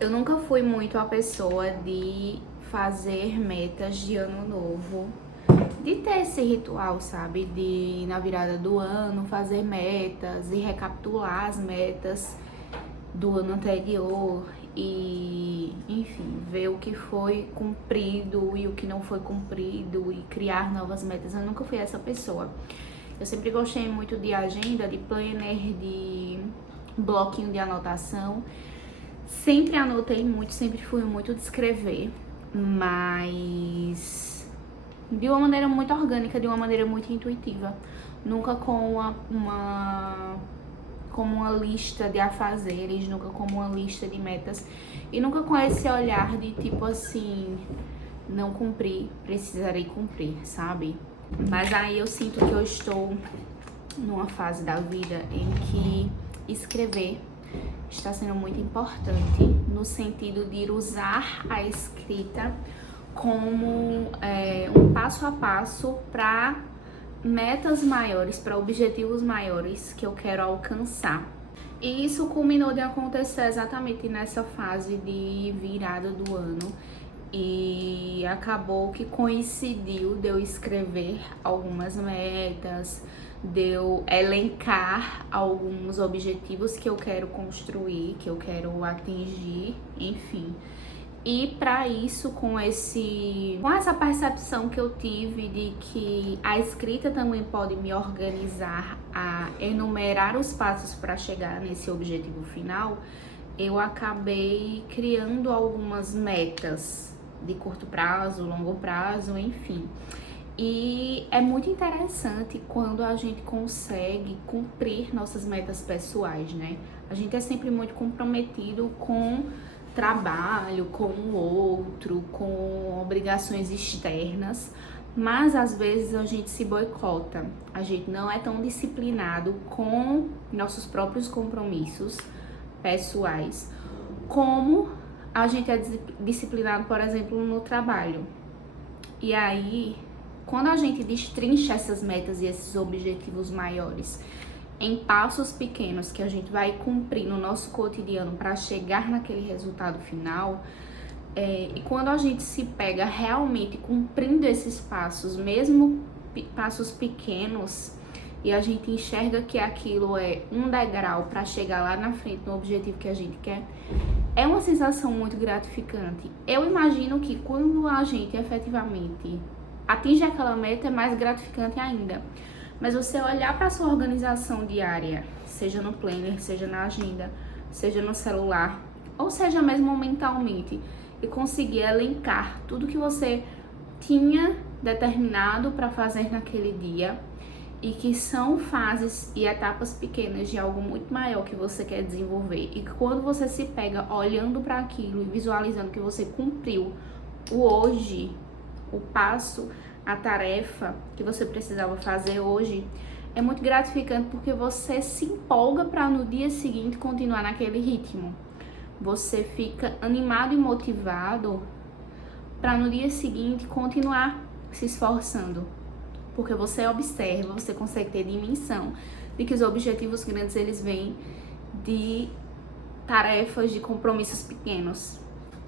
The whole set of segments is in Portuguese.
Eu nunca fui muito a pessoa de fazer metas de ano novo, de ter esse ritual, sabe? De na virada do ano fazer metas e recapitular as metas do ano anterior e, enfim, ver o que foi cumprido e o que não foi cumprido e criar novas metas. Eu nunca fui essa pessoa. Eu sempre gostei muito de agenda, de planner, de bloquinho de anotação. Sempre anotei muito, sempre fui muito de escrever, mas de uma maneira muito orgânica, de uma maneira muito intuitiva. Nunca com como uma lista de afazeres, nunca como uma lista de metas. E nunca com esse olhar de tipo assim, não cumpri, precisarei cumprir, sabe? Mas aí eu sinto que eu estou numa fase da vida em que escrever está sendo muito importante, no sentido de usar a escrita como um passo a passo para metas maiores, para objetivos maiores que eu quero alcançar. E isso culminou de acontecer exatamente nessa fase de virada do ano. E acabou que coincidiu de eu escrever algumas metas, de eu elencar alguns objetivos que eu quero construir, que eu quero atingir, enfim. E para isso, com essa percepção que eu tive de que a escrita também pode me organizar a enumerar os passos para chegar nesse objetivo final, eu acabei criando algumas metas de curto prazo, longo prazo, enfim. E é muito interessante quando a gente consegue cumprir nossas metas pessoais, né? A gente é sempre muito comprometido com trabalho, com o outro, com obrigações externas, mas às vezes a gente se boicota, a gente não é tão disciplinado com nossos próprios compromissos pessoais, como a gente é disciplinado, por exemplo, no trabalho. E aí, quando a gente destrincha essas metas e esses objetivos maiores em passos pequenos que a gente vai cumprir no nosso cotidiano para chegar naquele resultado final, e quando a gente se pega realmente cumprindo esses passos, mesmo passos pequenos, e a gente enxerga que aquilo é um degrau para chegar lá na frente no objetivo que a gente quer, é uma sensação muito gratificante. Eu imagino que quando a gente efetivamente atinge aquela meta, é mais gratificante ainda. Mas você olhar para sua organização diária, seja no planner, seja na agenda, seja no celular, ou seja mesmo mentalmente, e conseguir elencar tudo que você tinha determinado para fazer naquele dia, e que são fases e etapas pequenas de algo muito maior que você quer desenvolver, e que quando você se pega olhando para aquilo e visualizando que você cumpriu o hoje, o passo, a tarefa que você precisava fazer hoje, é muito gratificante porque você se empolga para no dia seguinte continuar naquele ritmo. Você fica animado e motivado para no dia seguinte continuar se esforçando, porque você observa, você consegue ter dimensão de que os objetivos grandes eles vêm de tarefas, de compromissos pequenos.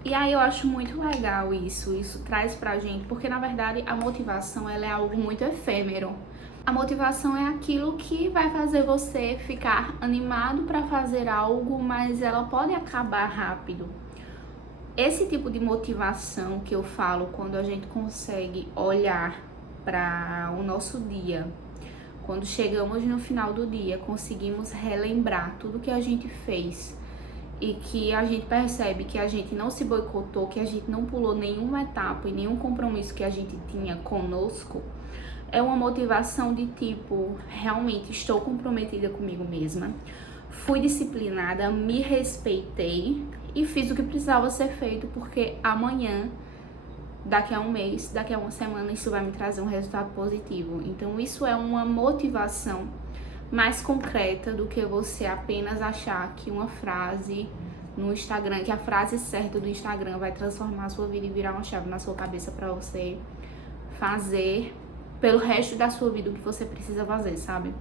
E aí eu acho muito legal isso traz pra gente, porque na verdade a motivação ela é algo muito efêmero. A motivação é aquilo que vai fazer você ficar animado para fazer algo, mas ela pode acabar rápido. Esse tipo de motivação que eu falo quando a gente consegue olhar para o nosso dia, quando chegamos no final do dia, conseguimos relembrar tudo que a gente fez, e que a gente percebe que a gente não se boicotou, que a gente não pulou nenhuma etapa e nenhum compromisso que a gente tinha conosco, é uma motivação de tipo, realmente estou comprometida comigo mesma, fui disciplinada, me respeitei e fiz o que precisava ser feito, porque amanhã, daqui a um mês, daqui a uma semana, isso vai me trazer um resultado positivo. Então isso é uma motivação mais concreta do que você apenas achar que uma frase no Instagram, que a frase certa do Instagram vai transformar a sua vida e virar uma chave na sua cabeça para você fazer pelo resto da sua vida o que você precisa fazer, sabe?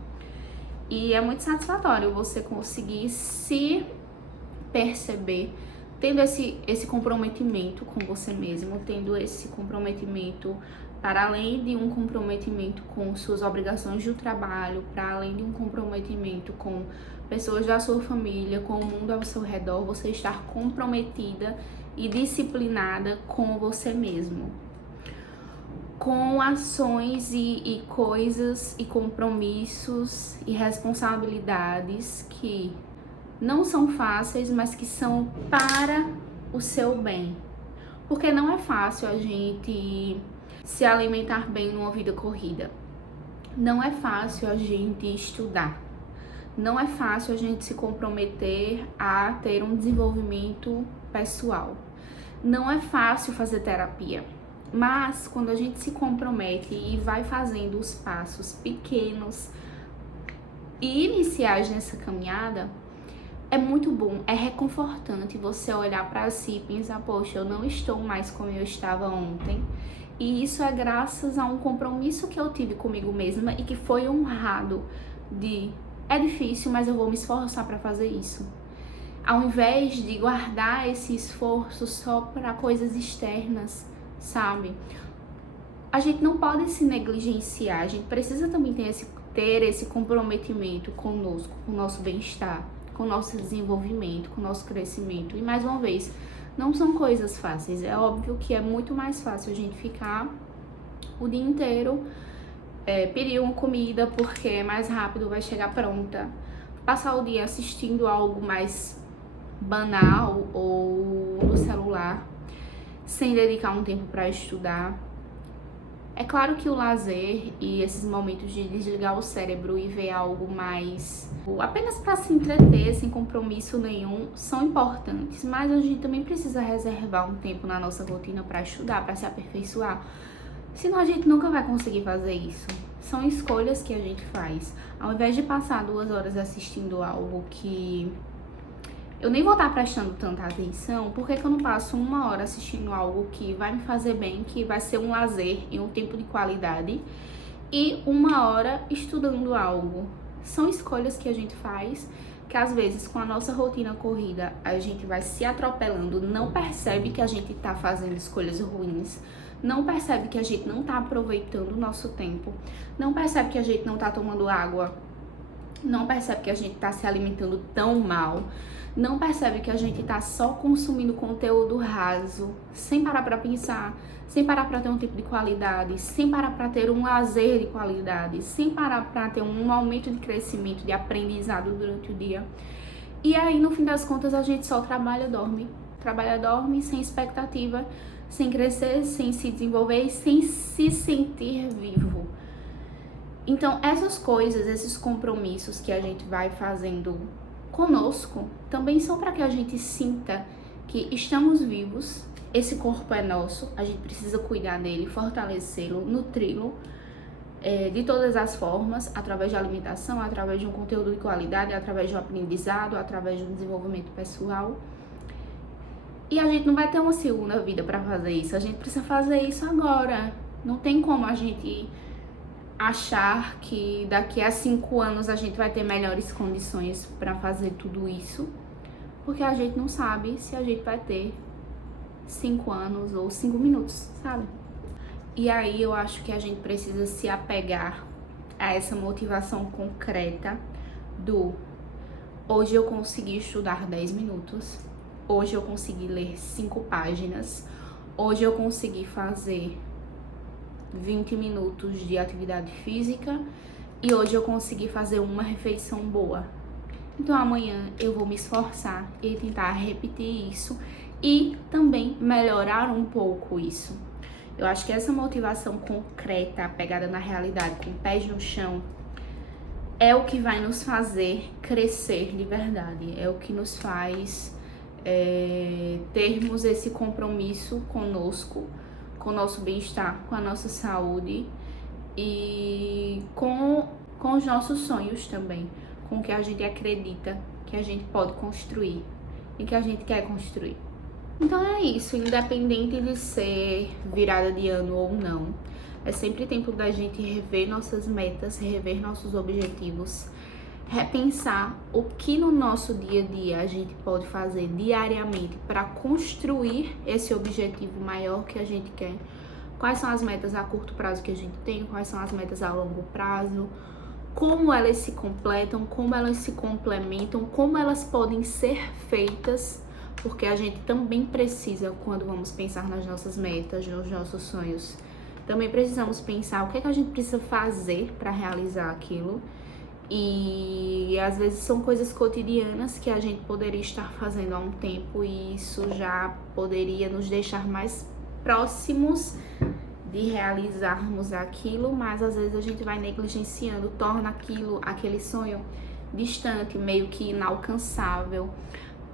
E é muito satisfatório você conseguir se perceber, tendo esse comprometimento com você mesmo, tendo esse comprometimento para além de um comprometimento com suas obrigações do trabalho, para além de um comprometimento com pessoas da sua família, com o mundo ao seu redor, você estar comprometida e disciplinada com você mesmo, com ações e coisas e compromissos e responsabilidades que não são fáceis, mas que são para o seu bem. Porque não é fácil a gente se alimentar bem numa vida corrida. Não é fácil a gente estudar. Não é fácil a gente se comprometer a ter um desenvolvimento pessoal. Não é fácil fazer terapia. Mas quando a gente se compromete e vai fazendo os passos pequenos e iniciais nessa caminhada, é muito bom, é reconfortante você olhar para si e pensar, poxa, eu não estou mais como eu estava ontem. E isso é graças a um compromisso que eu tive comigo mesma e que foi honrado é difícil, mas eu vou me esforçar para fazer isso. Ao invés de guardar esse esforço só para coisas externas, sabe? A gente não pode se negligenciar, a gente precisa também ter esse comprometimento conosco, com o nosso bem-estar, com o nosso desenvolvimento, com o nosso crescimento. E mais uma vez, não são coisas fáceis. É óbvio que é muito mais fácil a gente ficar o dia inteiro, pedir uma comida porque é mais rápido, vai chegar pronta, passar o dia assistindo algo mais banal ou no celular, sem dedicar um tempo para estudar. É claro que o lazer e esses momentos de desligar o cérebro e ver algo mais apenas para se entreter, sem compromisso nenhum, são importantes, mas a gente também precisa reservar um tempo na nossa rotina para estudar, para se aperfeiçoar, senão a gente nunca vai conseguir fazer isso. São escolhas que a gente faz. Ao invés de passar 2 horas assistindo algo que eu nem vou estar prestando tanta atenção, por que eu não passo 1 hora assistindo algo que vai me fazer bem, que vai ser um lazer e um tempo de qualidade, e 1 hora estudando algo? São escolhas que a gente faz, que às vezes com a nossa rotina corrida a gente vai se atropelando, não percebe que a gente está fazendo escolhas ruins, não percebe que a gente não está aproveitando o nosso tempo, não percebe que a gente não está tomando água, não percebe que a gente está se alimentando tão mal, não percebe que a gente tá só consumindo conteúdo raso, sem parar pra pensar, sem parar pra ter um tempo de qualidade, sem parar pra ter um lazer de qualidade, sem parar pra ter um aumento de crescimento, de aprendizado durante o dia. E aí, no fim das contas, a gente só trabalha, dorme, sem expectativa, sem crescer, sem se desenvolver e sem se sentir vivo. Então, essas coisas, esses compromissos que a gente vai fazendo conosco, também são para que a gente sinta que estamos vivos, esse corpo é nosso, a gente precisa cuidar dele, fortalecê-lo, nutri-lo de todas as formas, através de alimentação, através de um conteúdo de qualidade, através de um aprendizado, através de um desenvolvimento pessoal. E a gente não vai ter uma segunda vida para fazer isso, a gente precisa fazer isso agora. Não tem como a gente achar que daqui a 5 anos a gente vai ter melhores condições para fazer tudo isso, porque a gente não sabe se a gente vai ter 5 anos ou 5 minutos, sabe? E aí eu acho que a gente precisa se apegar a essa motivação concreta do hoje eu consegui estudar 10 minutos, hoje eu consegui ler 5 páginas, hoje eu consegui fazer 20 minutos de atividade física e hoje eu consegui fazer uma refeição boa. Então amanhã eu vou me esforçar e tentar repetir isso e também melhorar um pouco isso. Eu acho que essa motivação concreta, apegada na realidade, com pés no chão, é o que vai nos fazer crescer de verdade, é o que nos faz termos esse compromisso conosco, com o nosso bem-estar, com a nossa saúde e com os nossos sonhos também, com o que a gente acredita que a gente pode construir e que a gente quer construir. Então é isso, independente de ser virada de ano ou não, é sempre tempo da gente rever nossas metas, rever nossos objetivos, repensar o que no nosso dia a dia a gente pode fazer diariamente para construir esse objetivo maior que a gente quer. Quais são as metas a curto prazo que a gente tem, quais são as metas a longo prazo, como elas se completam, como elas se complementam, como elas podem ser feitas, porque a gente também precisa, quando vamos pensar nas nossas metas, nos nossos sonhos, também precisamos pensar o que é que a gente precisa fazer para realizar aquilo. E às vezes são coisas cotidianas que a gente poderia estar fazendo há um tempo e isso já poderia nos deixar mais próximos de realizarmos aquilo, mas às vezes a gente vai negligenciando, torna aquele sonho distante, meio que inalcançável,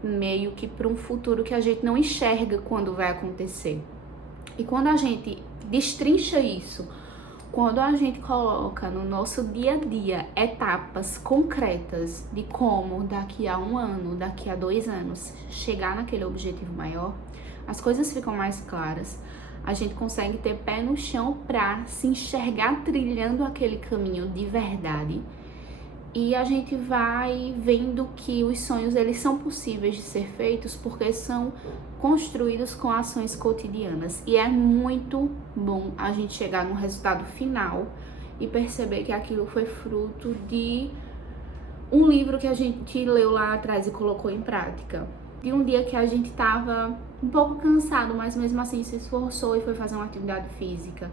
meio que para um futuro que a gente não enxerga quando vai acontecer. E quando a gente destrincha isso, quando a gente coloca no nosso dia a dia etapas concretas de como daqui a 1 ano, daqui a 2 anos, chegar naquele objetivo maior, as coisas ficam mais claras. A gente consegue ter pé no chão para se enxergar trilhando aquele caminho de verdade. E a gente vai vendo que os sonhos, eles são possíveis de ser feitos porque são construídos com ações cotidianas. E é muito bom a gente chegar no resultado final e perceber que aquilo foi fruto de um livro que a gente leu lá atrás e colocou em prática. De um dia que a gente tava um pouco cansado, mas mesmo assim se esforçou e foi fazer uma atividade física.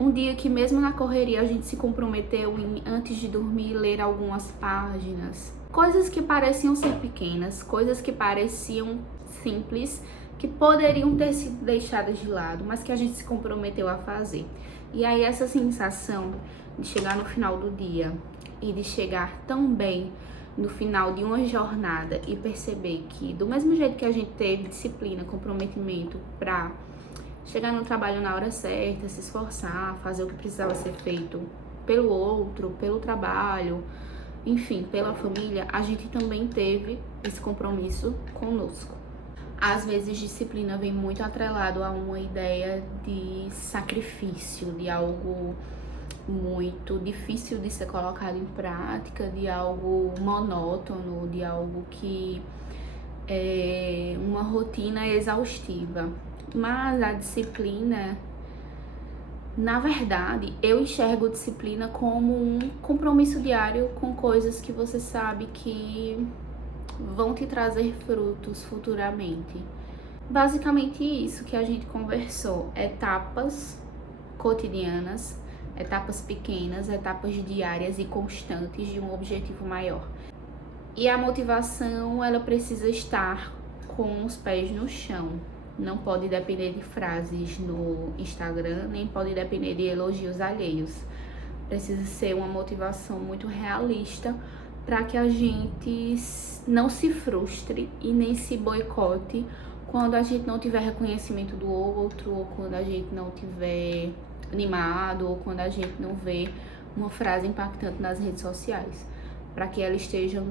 Um dia que mesmo na correria a gente se comprometeu em, antes de dormir, ler algumas páginas. Coisas que pareciam ser pequenas, coisas que pareciam simples, que poderiam ter sido deixadas de lado, mas que a gente se comprometeu a fazer. E aí essa sensação de chegar no final do dia e de chegar tão bem no final de uma jornada e perceber que do mesmo jeito que a gente teve disciplina, comprometimento para chegar no trabalho na hora certa, se esforçar, fazer o que precisava ser feito pelo outro, pelo trabalho, enfim, pela família, a gente também teve esse compromisso conosco. Às vezes, disciplina vem muito atrelado a uma ideia de sacrifício, de algo muito difícil de ser colocado em prática, de algo monótono, de algo que é uma rotina exaustiva. Mas a disciplina, na verdade, eu enxergo disciplina como um compromisso diário com coisas que você sabe que vão te trazer frutos futuramente. Basicamente isso que a gente conversou, etapas cotidianas, etapas pequenas, etapas diárias e constantes de um objetivo maior. E a motivação, ela precisa estar com os pés no chão. Não pode depender de frases no Instagram, nem pode depender de elogios alheios. Precisa ser uma motivação muito realista para que a gente não se frustre e nem se boicote quando a gente não tiver reconhecimento do outro, ou quando a gente não tiver animado, ou quando a gente não vê uma frase impactante nas redes sociais. Para que ela esteja...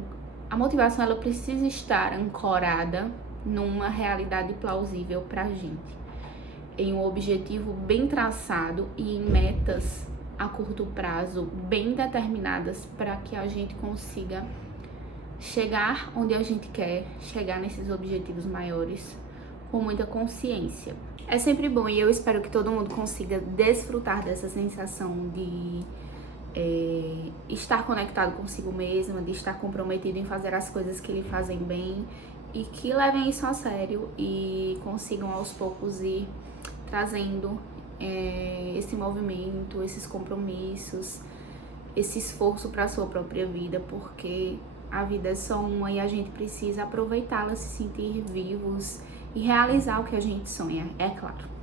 A motivação, ela precisa estar ancorada numa realidade plausível pra gente, em um objetivo bem traçado e em metas a curto prazo bem determinadas para que a gente consiga chegar onde a gente quer, chegar nesses objetivos maiores com muita consciência. É sempre bom e eu espero que todo mundo consiga desfrutar dessa sensação de estar conectado consigo mesmo, de estar comprometido em fazer as coisas que lhe fazem bem e que levem isso a sério e consigam aos poucos ir trazendo esse movimento, esses compromissos, esse esforço para a sua própria vida, porque a vida é só uma e a gente precisa aproveitá-la, se sentir vivos e realizar o que a gente sonha, é claro.